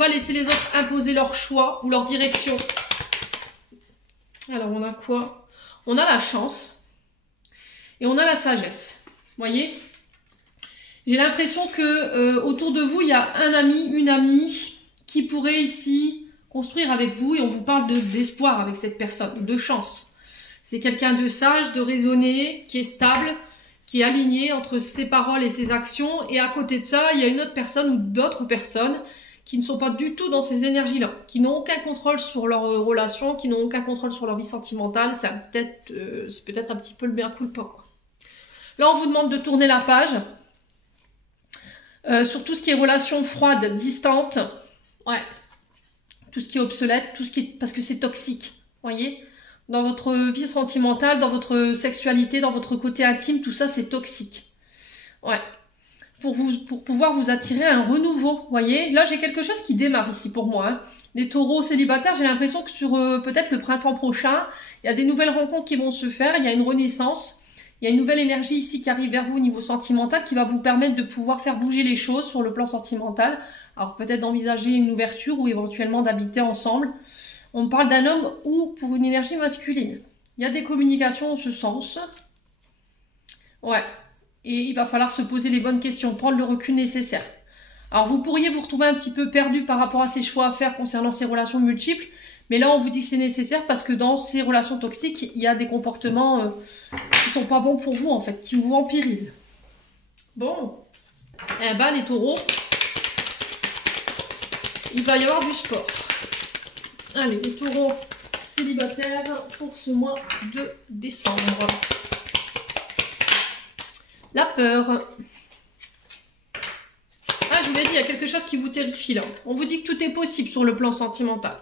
laisser les autres imposer leur choix ou leur direction. Alors, on a quoi? On a la chance et on a la sagesse. Vous voyez? J'ai l'impression que autour de vous, il y a un ami, une amie qui pourrait ici construire avec vous et on vous parle d'espoir avec cette personne, de chance. C'est quelqu'un de sage, de raisonné, qui est stable, qui est aligné entre ses paroles et ses actions. Et à côté de ça, il y a une autre personne ou d'autres personnes qui ne sont pas du tout dans ces énergies-là, qui n'ont aucun contrôle sur leurs relations, qui n'ont aucun contrôle sur leur vie sentimentale. C'est peut-être un petit peu le mea culpa, quoi. Là, on vous demande de tourner la page. Sur tout ce qui est relations froides, distantes, ouais, tout ce qui est obsolète, tout ce qui est, parce que c'est toxique, voyez, dans votre vie sentimentale, dans votre sexualité, dans votre côté intime, tout ça c'est toxique, ouais, pour pouvoir vous attirer un renouveau, voyez, là j'ai quelque chose qui démarre ici pour moi, hein. Les taureaux célibataires, j'ai l'impression que sur peut-être le printemps prochain, il y a des nouvelles rencontres qui vont se faire, il y a une renaissance. Il y a une nouvelle énergie ici qui arrive vers vous au niveau sentimental qui va vous permettre de pouvoir faire bouger les choses sur le plan sentimental. Alors peut-être d'envisager une ouverture ou éventuellement d'habiter ensemble. On parle d'un homme ou pour une énergie masculine. Il y a des communications en ce sens. Ouais. Et il va falloir se poser les bonnes questions, prendre le recul nécessaire. Alors vous pourriez vous retrouver un petit peu perdu par rapport à ces choix à faire concernant ces relations multiples. Mais là, on vous dit que c'est nécessaire parce que dans ces relations toxiques, il y a des comportements qui sont pas bons pour vous, en fait, qui vous vampirisent. Bon, eh ben, les taureaux, il va y avoir du sport. Allez, les taureaux célibataires pour ce mois de décembre. La peur. Ah, je vous l'ai dit, il y a quelque chose qui vous terrifie là. On vous dit que tout est possible sur le plan sentimental.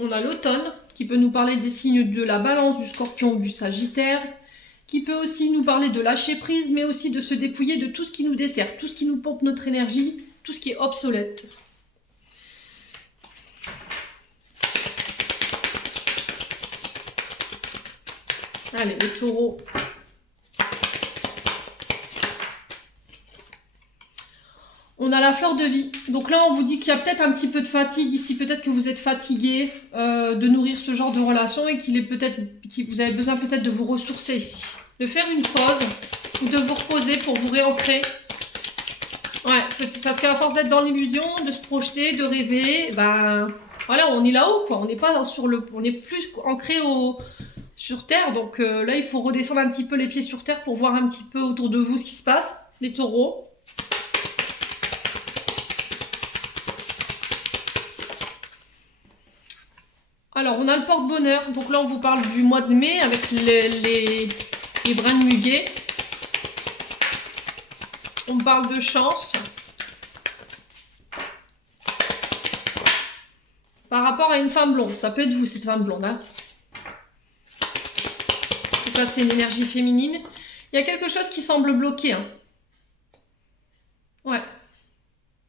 On a l'automne, qui peut nous parler des signes de la balance, du scorpion ou du sagittaire, qui peut aussi nous parler de lâcher prise, mais aussi de se dépouiller de tout ce qui nous dessert, tout ce qui nous pompe notre énergie, tout ce qui est obsolète. Allez, les taureaux. On a la fleur de vie. Donc là, on vous dit qu'il y a peut-être un petit peu de fatigue ici. Peut-être que vous êtes fatigué de nourrir ce genre de relation et vous avez besoin peut-être de vous ressourcer ici. De faire une pause ou de vous reposer pour vous réancrer. Ouais, parce qu'à force d'être dans l'illusion, de se projeter, de rêver, ben voilà, on est là-haut, quoi. On n'est pas on est plus ancré sur Terre. Donc là, il faut redescendre un petit peu les pieds sur Terre pour voir un petit peu autour de vous ce qui se passe. Les taureaux. Alors, on a le porte-bonheur. Donc là, on vous parle du mois de mai avec les brins de muguet. On parle de chance. Par rapport à une femme blonde. Ça peut être vous, cette femme blonde. Hein. En tout cas, c'est une énergie féminine. Il y a quelque chose qui semble bloqué. Hein. Ouais.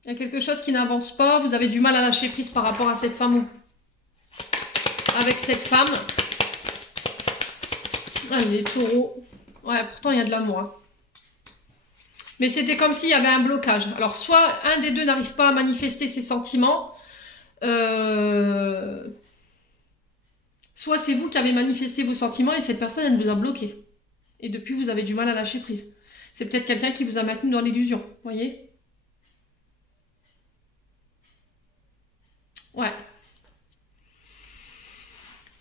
Il y a quelque chose qui n'avance pas. Vous avez du mal à lâcher prise par rapport à cette femme ou avec cette femme. Allez, les taureaux. Ouais, pourtant, il y a de l'amour. Hein. Mais c'était comme s'il y avait un blocage. Alors, soit un des deux n'arrive pas à manifester ses sentiments, soit c'est vous qui avez manifesté vos sentiments et cette personne, elle vous a bloqué. Et depuis, vous avez du mal à lâcher prise. C'est peut-être quelqu'un qui vous a maintenu dans l'illusion. Vous voyez? Ouais.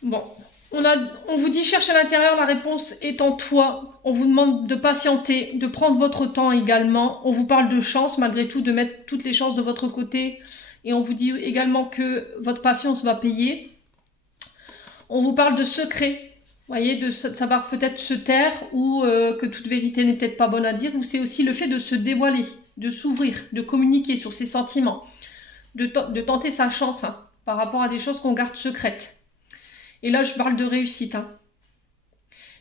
Bon. On vous dit cherche à l'intérieur, la réponse est en toi. On vous demande de patienter, de prendre votre temps également. On vous parle de chance, malgré tout, de mettre toutes les chances de votre côté. Et on vous dit également que votre patience va payer. On vous parle de secret. Vous voyez, de savoir peut-être se taire ou que toute vérité n'est peut-être pas bonne à dire. Ou c'est aussi le fait de se dévoiler, de s'ouvrir, de communiquer sur ses sentiments, de tenter sa chance hein, par rapport à des choses qu'on garde secrètes. Et là, je parle de réussite. Hein.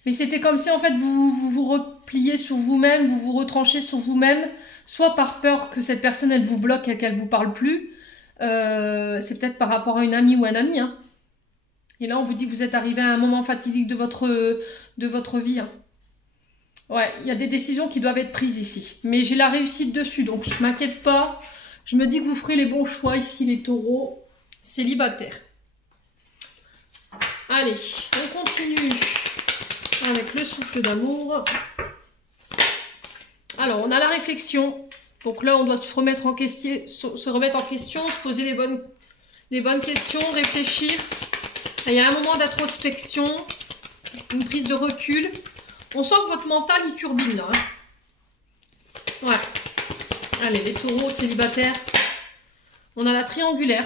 Mais c'était comme si, en fait, vous repliez sur vous-même, vous vous retranchez sur vous-même, soit par peur que cette personne, elle vous bloque et qu'elle ne vous parle plus. C'est peut-être par rapport à une amie ou un ami. Hein. Et là, on vous dit que vous êtes arrivé à un moment fatidique de votre vie. Hein. Ouais, il y a des décisions qui doivent être prises ici. Mais j'ai la réussite dessus, donc je ne m'inquiète pas. Je me dis que vous ferez les bons choix ici, les taureaux célibataires. Allez, on continue avec le souffle d'amour. Alors, on a la réflexion. Donc là, on doit se remettre en question, se poser les bonnes questions, réfléchir. Il y a un moment d'introspection, une prise de recul. On sent que votre mental, il turbine là. Hein. Ouais. Allez, les taureaux célibataires. On a la triangulaire.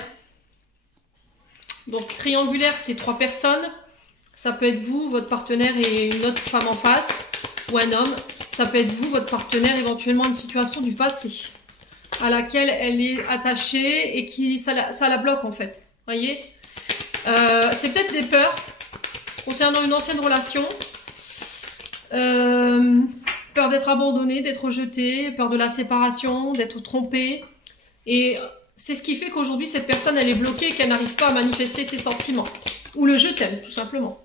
Donc, triangulaire, c'est 3 personnes. Ça peut être vous, votre partenaire et une autre femme en face. Ou un homme. Ça peut être vous, votre partenaire, éventuellement une situation du passé. À laquelle elle est attachée et qui ça la bloque en fait. Vous voyez c'est peut-être des peurs concernant une ancienne relation. Peur d'être abandonné, d'être rejeté. Peur de la séparation, d'être trompé. Et c'est ce qui fait qu'aujourd'hui, cette personne, elle est bloquée et qu'elle n'arrive pas à manifester ses sentiments. Ou le je t'aime, tout simplement.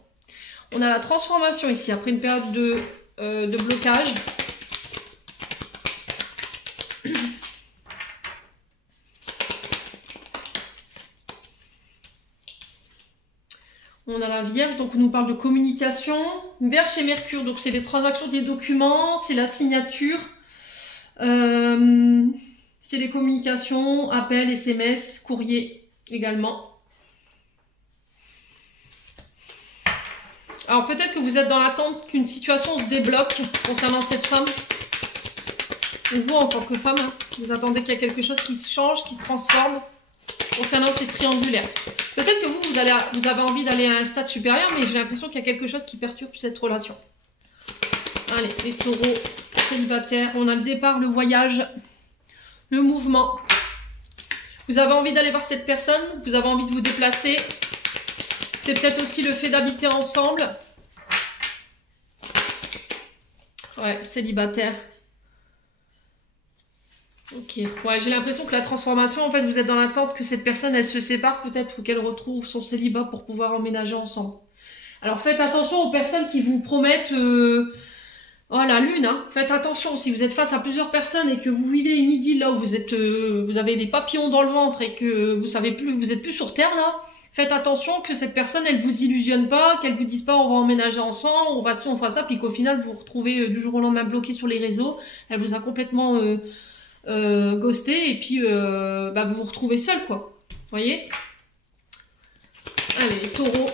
On a la transformation ici, après une période de blocage. On a la Vierge, donc on nous parle de communication. Vierge et Mercure, donc c'est les transactions des documents, c'est la signature. C'est les communications, appels, SMS, courrier également. Alors peut-être que vous êtes dans l'attente qu'une situation se débloque concernant cette femme. Et vous, en tant que femme, hein, vous attendez qu'il y ait quelque chose qui se change, qui se transforme concernant ces triangulaires. Peut-être que vous avez envie d'aller à un stade supérieur, mais j'ai l'impression qu'il y a quelque chose qui perturbe cette relation. Allez, les taureaux célibataires, on a le départ, le voyage, le mouvement. Vous avez envie d'aller voir cette personne, vous avez envie de vous déplacer. C'est peut-être aussi le fait d'habiter ensemble. Ouais, célibataire. Ok, ouais, j'ai l'impression que la transformation, en fait, vous êtes dans l'attente que cette personne, elle se sépare peut-être ou qu'elle retrouve son célibat pour pouvoir emménager ensemble. Alors faites attention aux personnes qui vous promettent oh, la lune, hein. Faites attention, si vous êtes face à plusieurs personnes et que vous vivez une idylle là où vous avez des papillons dans le ventre et que vous savez plus, vous êtes plus sur terre là, faites attention que cette personne, elle vous illusionne pas, qu'elle vous dise pas on va emménager ensemble, on va ci, on fera ça, puis qu'au final vous vous retrouvez du jour au lendemain bloqué sur les réseaux, elle vous a complètement ghosté et puis vous vous retrouvez seul quoi. Vous voyez? Allez, les taureaux.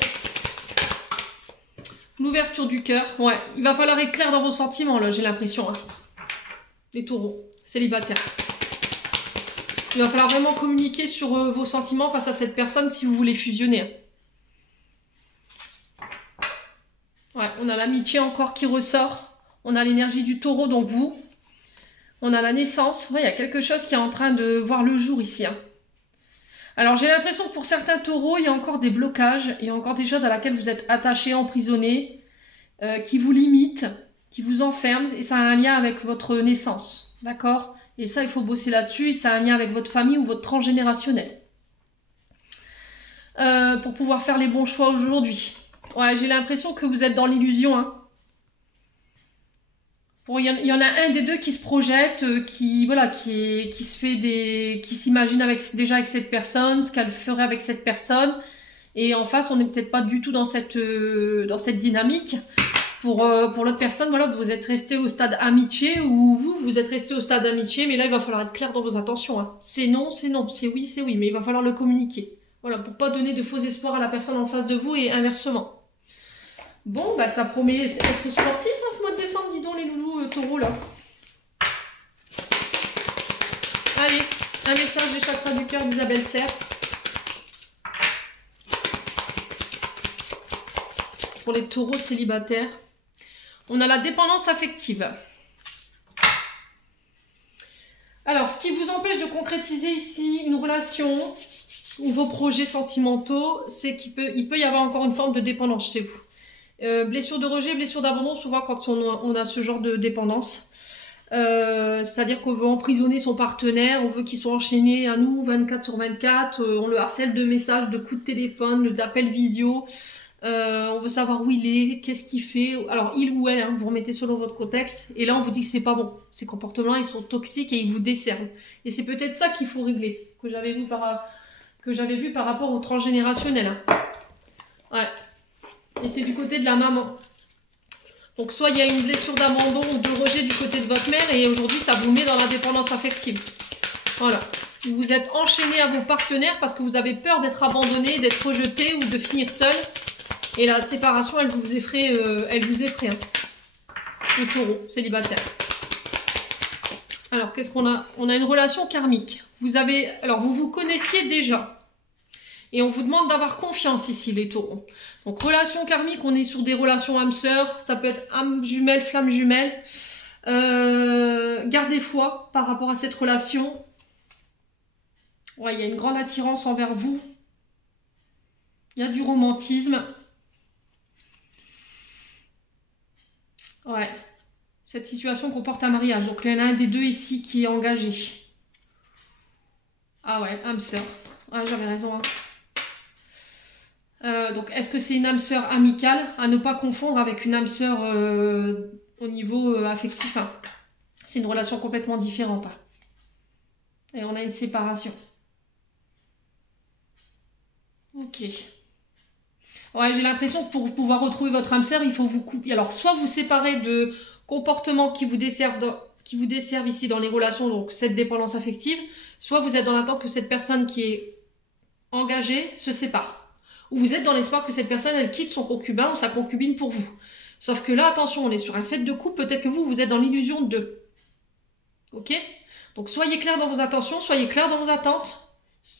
L'ouverture du cœur. Ouais, il va falloir être clair dans vos sentiments là, j'ai l'impression. Hein. Les taureaux, célibataires. Il va falloir vraiment communiquer sur vos sentiments face à cette personne si vous voulez fusionner. Ouais, on a l'amitié encore qui ressort. On a l'énergie du taureau, donc vous. On a la naissance. Ouais, il y a quelque chose qui est en train de voir le jour ici. Hein. Alors, j'ai l'impression que pour certains taureaux, il y a encore des blocages. Il y a encore des choses à laquelle vous êtes attachés, emprisonnés, qui vous limitent, qui vous enferment. Et ça a un lien avec votre naissance. D'accord? Et ça, il faut bosser là-dessus. Et ça a un lien avec votre famille ou votre transgénérationnel. Pour pouvoir faire les bons choix aujourd'hui. Ouais, j'ai l'impression que vous êtes dans l'illusion. Hein. Bon, il y en a un des deux qui se projette, qui s'imagine déjà avec cette personne, ce qu'elle ferait avec cette personne. Et en face, on n'est peut-être pas du tout dans cette dynamique. Pour l'autre personne, voilà, vous êtes resté au stade amitié, ou vous êtes resté au stade amitié, mais là, il va falloir être clair dans vos intentions. Hein. C'est non, c'est oui, mais il va falloir le communiquer. Voilà, pour pas donner de faux espoirs à la personne en face de vous et inversement. Bon, bah ça promet d'être sportif hein, ce mois de décembre, dis donc les loulous taureaux là. Allez, un message des chakras du cœur d'Isabelle Serre. Pour les taureaux célibataires. On a la dépendance affective. Alors, ce qui vous empêche de concrétiser ici une relation ou vos projets sentimentaux, c'est qu'il peut y avoir encore une forme de dépendance chez vous. Blessure de rejet, blessure d'abandon, souvent quand on a ce genre de dépendance. C'est-à-dire qu'on veut emprisonner son partenaire, on veut qu'il soit enchaîné à nous 24/24, on le harcèle de messages, de coups de téléphone, d'appels visio, on veut savoir où il est, qu'est-ce qu'il fait. Alors il ou elle, hein, vous remettez selon votre contexte, et là on vous dit que c'est pas bon. Ces comportements ils sont toxiques et ils vous desservent. Et c'est peut-être ça qu'il faut régler, que j'avais vu par rapport au transgénérationnel. Hein. Ouais. Et c'est du côté de la maman. Donc soit il y a une blessure d'abandon ou de rejet du côté de votre mère et aujourd'hui ça vous met dans la dépendance affective. Voilà. Vous êtes enchaîné à vos partenaires parce que vous avez peur d'être abandonné, d'être rejeté ou de finir seul. Et la séparation elle vous effraie. Hein. Le taureau célibataire. Alors qu'est-ce qu'on a? On a une relation karmique. Alors vous vous connaissiez déjà. Et on vous demande d'avoir confiance ici, les taureaux. Donc, relation karmique, on est sur des relations âme-sœur. Ça peut être âme jumelle, flamme jumelle. Gardez foi par rapport à cette relation. Ouais, il y a une grande attirance envers vous. Il y a du romantisme. Ouais. Cette situation comporte un mariage. Donc, il y en a un des deux ici qui est engagé. Ah ouais, âme-sœur. Ah, j'avais raison, hein. Donc, est-ce que c'est une âme sœur amicale à ne pas confondre avec une âme sœur au niveau affectif hein. C'est une relation complètement différente. Hein. Et on a une séparation. Ok. Ouais, j'ai l'impression que pour pouvoir retrouver votre âme sœur, il faut vous couper. Alors, soit vous séparez de comportements qui vous desservent ici dans les relations, donc cette dépendance affective, soit vous êtes dans l'attente que cette personne qui est engagée se sépare. Ou vous êtes dans l'espoir que cette personne, elle quitte son concubin ou sa concubine pour vous. Sauf que là, attention, on est sur un 7 de coupe, peut-être que vous êtes dans l'illusion de 2. Ok? Donc, soyez clairs dans vos intentions, soyez clairs dans vos attentes.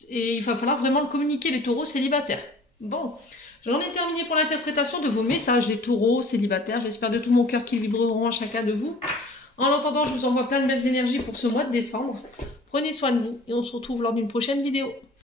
Et il va falloir vraiment le communiquer, les taureaux célibataires. Bon, j'en ai terminé pour l'interprétation de vos messages, les taureaux célibataires. J'espère de tout mon cœur qu'ils vibreront à chacun de vous. En attendant, je vous envoie plein de belles énergies pour ce mois de décembre. Prenez soin de vous et on se retrouve lors d'une prochaine vidéo.